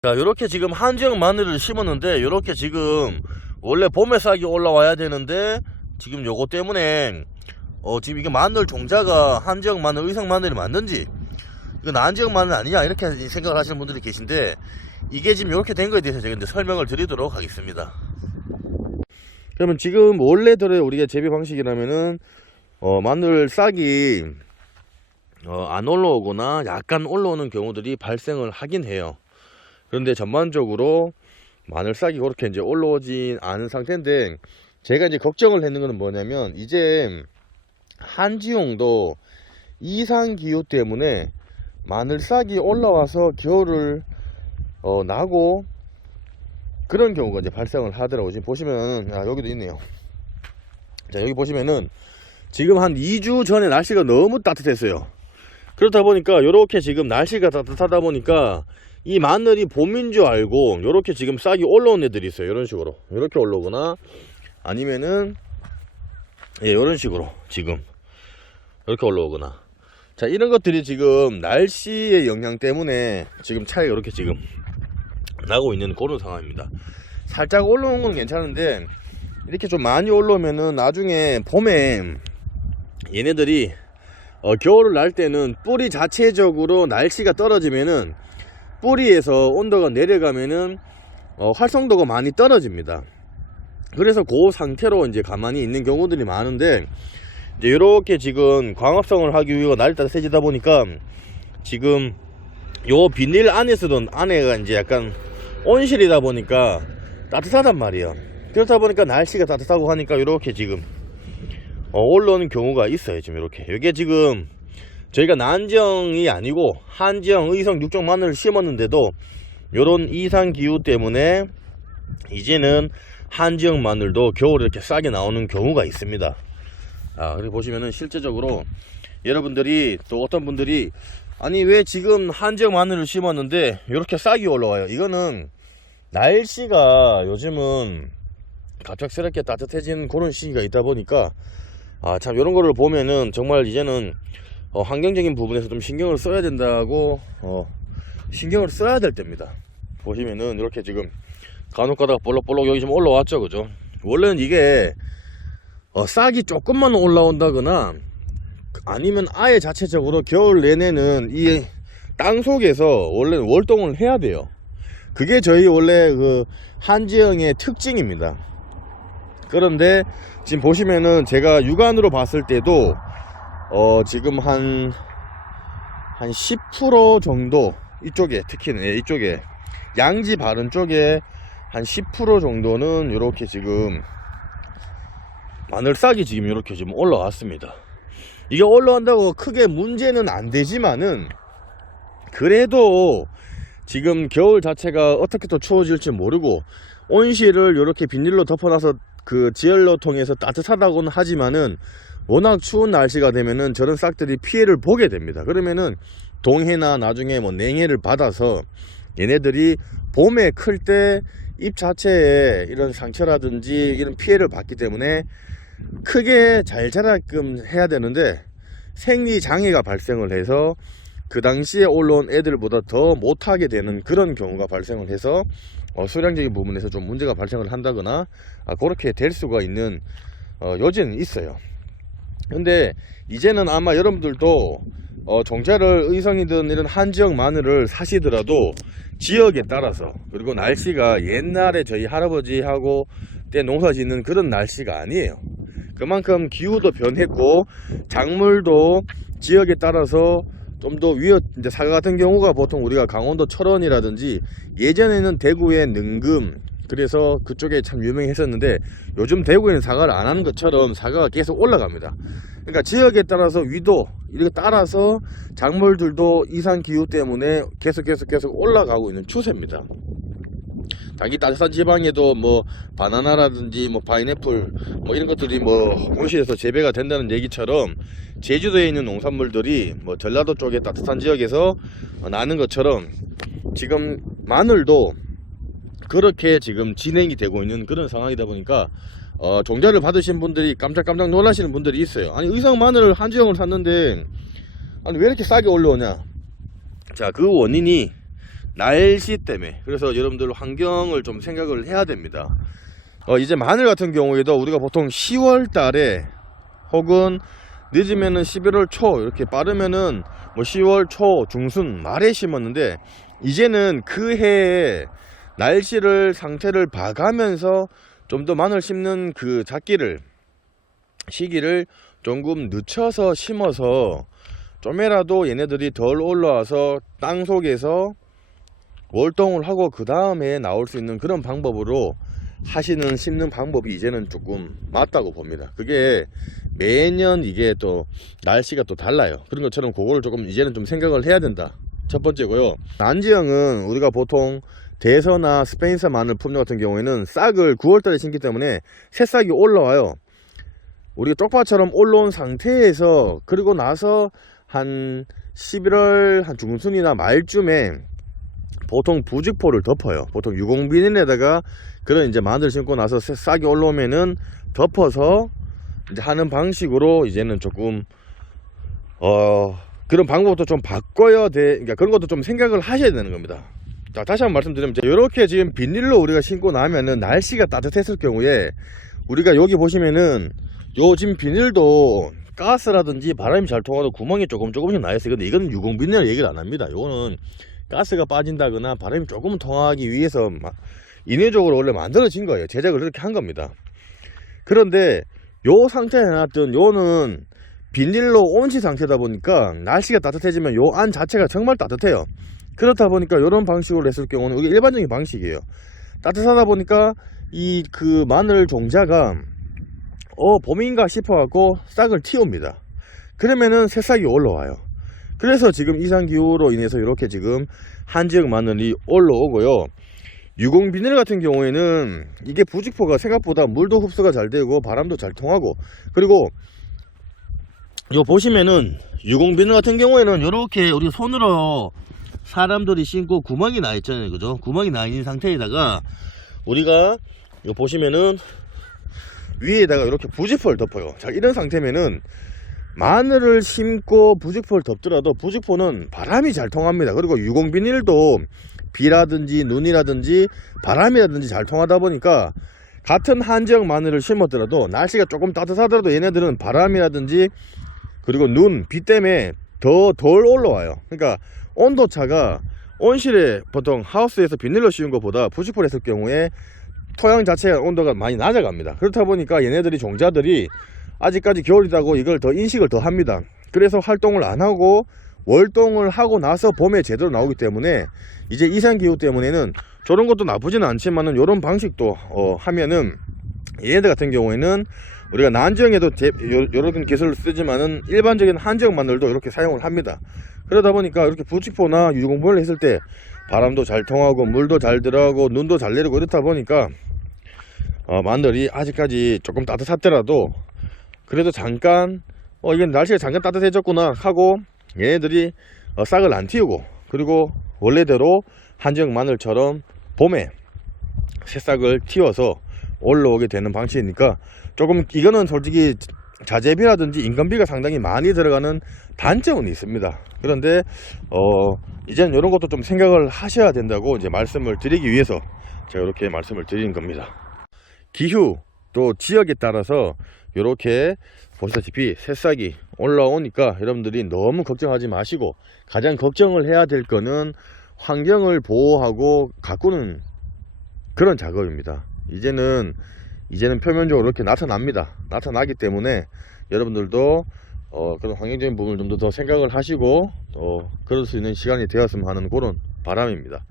자, 요렇게 지금 한지역 마늘을 심었는데, 요렇게 지금 원래 봄에 싹이 올라와야 되는데 지금 요거 때문에 지금 이게 마늘 종자가 한지역 마늘, 의성 마늘이 맞는지 이건 한지역 마늘 아니냐 이렇게 생각을 하시는 분들이 계신데, 이게 지금 이렇게 된 거에 대해서 제가 이제 설명을 드리도록 하겠습니다. 그러면 지금 원래대로 우리가 재배 방식이라면은 마늘 싹이 안 올라오거나 약간 올라오는 경우들이 발생을 하긴 해요. 그런데 전반적으로 마늘 싹이 그렇게 이제 올라오진 않은 상태인데, 제가 이제 걱정을 했는 거는 뭐냐면, 이제 한지용도 이상 기후 때문에 마늘 싹이 올라와서 겨울을 나고 그런 경우가 이제 발생을 하더라고요. 지금 보시면은 여기도 있네요. 자, 여기 보시면은 지금 한 2주 전에 날씨가 너무 따뜻했어요. 그렇다 보니까 요렇게 지금 날씨가 따뜻하다 보니까 이 마늘이 봄인 줄 알고 요렇게 지금 싹이 올라온 애들이 있어요. 이런 식으로 이렇게 올라오거나 아니면은 이런 식으로 지금 이렇게 올라오거나, 자, 이런 것들이 지금 날씨의 영향 때문에 지금 차이가 이렇게 지금 나고 있는 그런 상황입니다. 살짝 올라온 건 괜찮은데, 이렇게 좀 많이 올라오면은 나중에 봄에 얘네들이 겨울을 날 때는 뿌리 자체적으로 날씨가 떨어지면은 뿌리에서 온도가 내려가면은 활성도가 많이 떨어집니다. 그래서 그 상태로 이제 가만히 있는 경우들이 많은데, 이제 이렇게 지금 광합성을 하기 위해 날이 따뜻해지다 보니까 지금 요 비닐 안에서도 안에가 이제 약간 온실이다 보니까 따뜻하단 말이에요. 그렇다 보니까 날씨가 따뜻하고 하니까 이렇게 지금 올라오는 경우가 있어요. 지금 이렇게 이게 지금 저희가 난정이 아니고 한지형 의성 육종 마늘을 심었는데도 요런 이상 기후 때문에 이제는 한지형 마늘도 겨울에 이렇게 싸게 나오는 경우가 있습니다. 그리고 보시면은 실제적으로 여러분들이 또 어떤 분들이 아니 왜 지금 한지형 마늘을 심었는데 이렇게 싹이 올라와요. 이거는 날씨가 요즘은 갑작스럽게 따뜻해진 그런 시기가 있다 보니까 참 이런 거를 보면은 정말 이제는 환경적인 부분에서 좀 신경을 써야 된다고 신경을 써야 될 때입니다. 보시면은 이렇게 지금 간혹 가다가 볼록볼록 여기 좀 올라왔죠, 그죠? 원래는 이게 싹이 조금만 올라온다거나 아니면 아예 자체적으로 겨울 내내는 이 땅 속에서 원래는 월동을 해야 돼요. 그게 저희 원래 그 한지형의 특징입니다. 그런데 지금 보시면은 제가 육안으로 봤을 때도 지금 한 10% 정도 이쪽에, 특히는 이쪽에 양지 바른 쪽에 한 10% 정도는 이렇게 지금 마늘 싹이 지금 이렇게 지금 올라왔습니다. 이게 올라온다고 크게 문제는 안 되지만은 그래도 지금 겨울 자체가 어떻게 또 추워질지 모르고 온실을 이렇게 비닐로 덮어놔서 그 지열로 통해서 따뜻하다고는 하지만은 워낙 추운 날씨가 되면은 저런 싹들이 피해를 보게 됩니다. 그러면은 동해나 나중에 뭐 냉해를 받아서 얘네들이 봄에 클 때 잎 자체에 이런 상처라든지 이런 피해를 받기 때문에 크게 잘 자라게끔 해야 되는데 생리 장애가 발생을 해서 그 당시에 올라온 애들보다 더 못하게 되는 그런 경우가 발생을 해서 수량적인 부분에서 좀 문제가 발생을 한다거나 그렇게 될 수가 있는 요지는 있어요. 근데 이제는 아마 여러분들도 종자를 의성이든 이런 한지역 마늘을 사시더라도 지역에 따라서, 그리고 날씨가 옛날에 저희 할아버지하고 때 농사 짓는 그런 날씨가 아니에요. 그만큼 기후도 변했고 작물도 지역에 따라서 좀 더 이제 사과 같은 경우가 보통 우리가 강원도 철원이라든지 예전에는 대구의 능금, 그래서 그쪽에 참 유명했었는데 요즘 대구에는 사과를 안 하는 것처럼 사과가 계속 올라갑니다. 그러니까 지역에 따라서 위도 이렇게 따라서 작물들도 이상 기후 때문에 계속 올라가고 있는 추세입니다. 자기 따뜻한 지방에도 뭐 바나나라든지 뭐 파인애플 뭐 이런 것들이 뭐 온실에서 재배가 된다는 얘기처럼 제주도에 있는 농산물들이 뭐 전라도 쪽에 따뜻한 지역에서 나는 것처럼 지금 마늘도 그렇게 지금 진행이 되고 있는 그런 상황이다 보니까 종자를 받으신 분들이 깜짝깜짝 놀라시는 분들이 있어요. 아니 의성 마늘을 한지형을 샀는데 아니 왜 이렇게 싸게 올라오냐. 자, 그 원인이 날씨 때문에. 그래서 여러분들 환경을 좀 생각을 해야 됩니다. 이제 마늘 같은 경우에도 우리가 보통 10월 달에 혹은 늦으면은 11월 초, 이렇게 빠르면은 뭐 10월 초 중순 말에 심었는데, 이제는 그 해에 날씨를 상태를 봐가면서 좀 더 마늘 심는 그 시기를 조금 늦춰서 심어서 좀이라도 얘네들이 덜 올라와서 땅 속에서 월동을 하고 그 다음에 나올 수 있는 그런 방법으로 하시는 심는 방법이 이제는 조금 맞다고 봅니다. 그게 매년 이게 또 날씨가 또 달라요. 그런 것처럼 그거를 조금 이제는 좀 생각을 해야 된다. 첫 번째고요. 난지형은 우리가 보통 대서나 스페인산 마늘 품종 같은 경우에는 싹을 9월달에 심기 때문에 새싹이 올라와요. 우리가 쪽파처럼 올라온 상태에서, 그리고 나서 한 11월 한 중순이나 말쯤에 보통 부직포를 덮어요. 보통 유공비닐에다가 그런 이제 마늘 심고 나서 싹이 올라오면은 덮어서 이제 하는 방식으로 이제는 조금 그런 방법도 좀 바꿔야 돼. 그러니까 그런 것도 좀 생각을 하셔야 되는 겁니다. 자, 다시 한번 말씀드리면, 이렇게 지금 비닐로 우리가 심고 나면은 날씨가 따뜻했을 경우에 우리가 여기 보시면은 요 지금 비닐도 가스라든지 바람이 잘 통하도 구멍이 조금씩 나 있어요. 근데 이거는 유공비닐 얘기를 안 합니다. 요거는 가스가 빠진다거나 바람이 조금 통하기 위해서 인위적으로 원래 만들어진 거예요. 제작을 그렇게 한 겁니다. 그런데 요 상태에 해놨던 요는 비닐로 온실 상태다 보니까 날씨가 따뜻해지면 요 안 자체가 정말 따뜻해요. 그렇다 보니까 이런 방식으로 했을 경우는 이게 일반적인 방식이에요. 따뜻하다 보니까 이 그 마늘 종자가 봄인가 싶어갖고 싹을 틔웁니다. 그러면은 새싹이 올라와요. 그래서 지금 이상기후로 인해서 이렇게 지금 한지역 마늘이 올라오고요. 유공 비닐 같은 경우에는 이게 부직포가 생각보다 물도 흡수가 잘 되고 바람도 잘 통하고, 그리고 요 보시면은 유공 비닐 같은 경우에는 이렇게 우리 손으로 사람들이 심고 구멍이 나 있잖아요. 그죠? 구멍이 나 있는 상태에다가 우리가 요 보시면은 위에다가 이렇게 부직포를 덮어요. 자, 이런 상태면은 마늘을 심고 부직포를 덮더라도 부직포는 바람이 잘 통합니다. 그리고 유공 비닐도 비라든지 눈이라든지 바람이라든지 잘 통하다 보니까 같은 한지역 마늘을 심었더라도 날씨가 조금 따뜻하더라도 얘네들은 바람이라든지 그리고 눈, 비 때문에 더 덜 올라와요. 그러니까 온도차가 온실에 보통 하우스에서 비닐로 씌운 것보다 부직포를 했을 경우에 토양 자체의 온도가 많이 낮아갑니다. 그렇다 보니까 얘네들이 종자들이 아직까지 겨울이라고 이걸 더 인식을 더 합니다. 그래서 활동을 안 하고 월동을 하고 나서 봄에 제대로 나오기 때문에 이제 이상기후 때문에는 저런 것도 나쁘지는 않지만은 요런 방식도 하면은 얘네들 같은 경우에는 우리가 난지형에도 요런 기술을 쓰지만은 일반적인 한지형 마늘도 이렇게 사용을 합니다. 그러다 보니까 이렇게 부직포나 유공분을 했을 때 바람도 잘 통하고 물도 잘 들어가고 눈도 잘 내리고 이렇다 보니까 마늘이 아직까지 조금 따뜻하더라도 그래도 잠깐 이게 날씨가 잠깐 따뜻해졌구나 하고 얘네들이 싹을 안 틔우고, 그리고 원래대로 한지역 마늘처럼 봄에 새싹을 틔워서 올라오게 되는 방식이니까 조금 이거는 솔직히 자재비라든지 인건비가 상당히 많이 들어가는 단점은 있습니다. 그런데 이제는 이런 것도 좀 생각을 하셔야 된다고 이제 말씀을 드리기 위해서 제가 이렇게 말씀을 드리는 겁니다. 기후 또 지역에 따라서 이렇게 보시다시피 새싹이 올라오니까 여러분들이 너무 걱정하지 마시고, 가장 걱정을 해야 될 거는 환경을 보호하고 가꾸는 그런 작업입니다. 이제는 표면적으로 이렇게 나타납니다. 나타나기 때문에 여러분들도 그런 환경적인 부분을 좀 더 생각을 하시고 그럴 수 있는 시간이 되었으면 하는 그런 바람입니다.